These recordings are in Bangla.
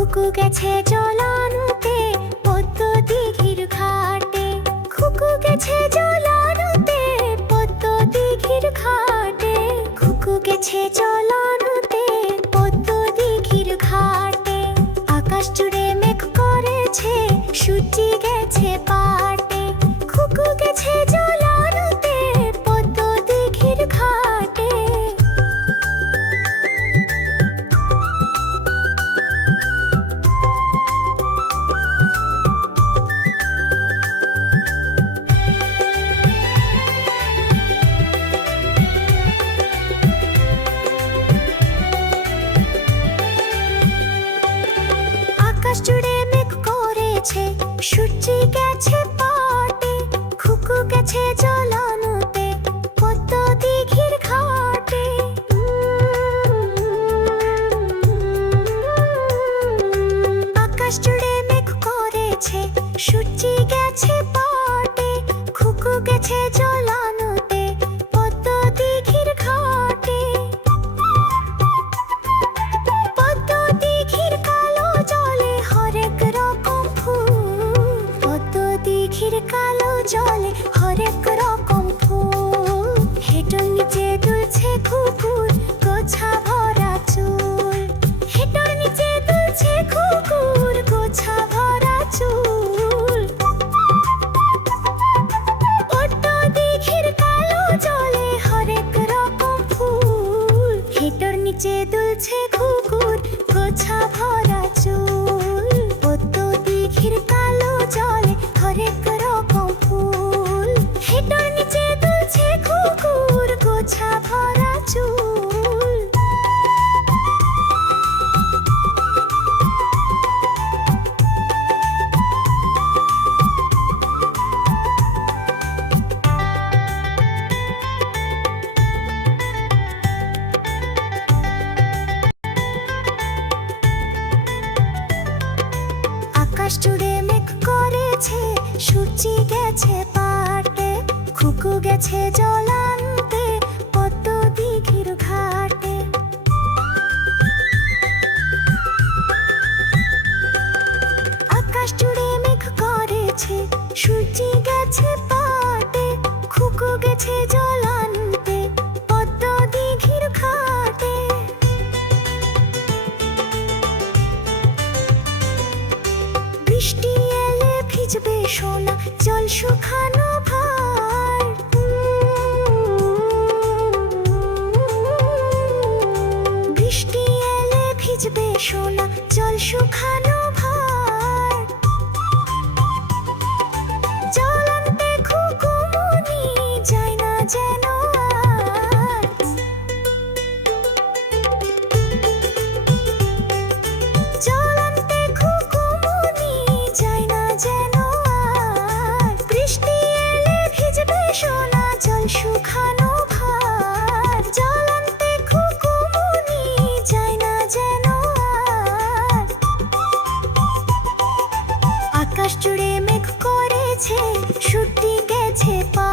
খুকু গেছে চলা 국국의 체절한 সোনা জল শুখানো আকাশ জুড়ে মেঘ করেছে সত্যি গেছে পা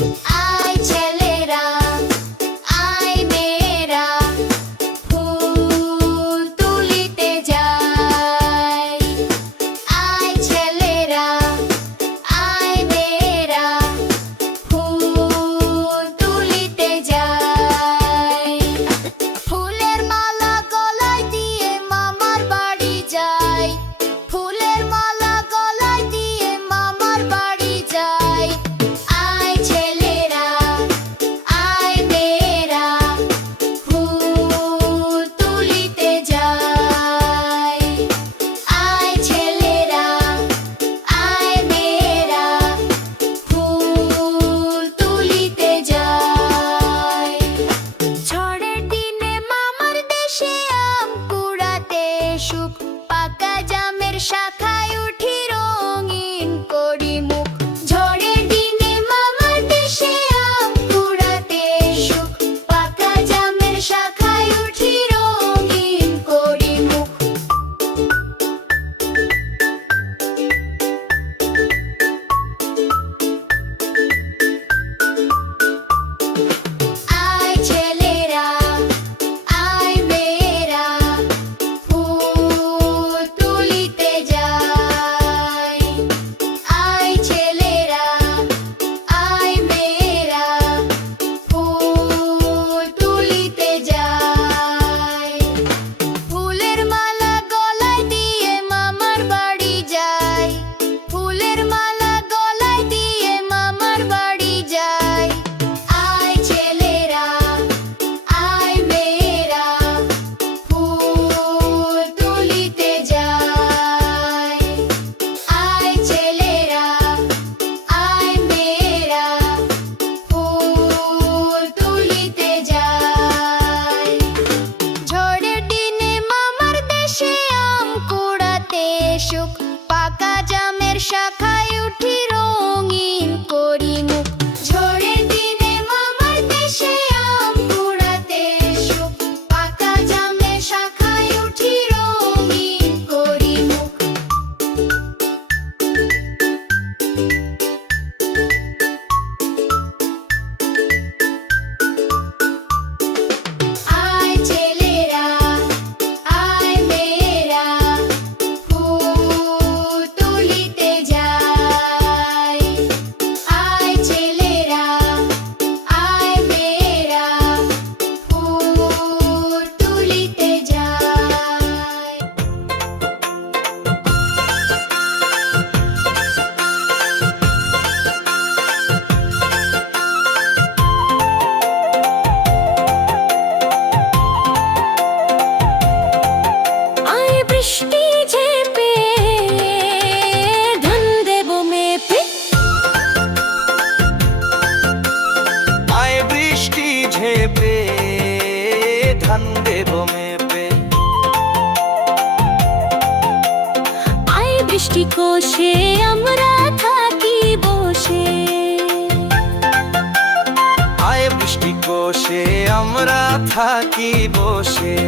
I আমরা থাকি বসে।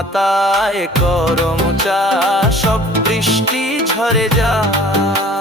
পাতায় করম চা সব বৃষ্টি ঝরে যায়।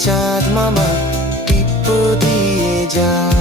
চাঁদ মামা টিপ্প দিয়ে যা।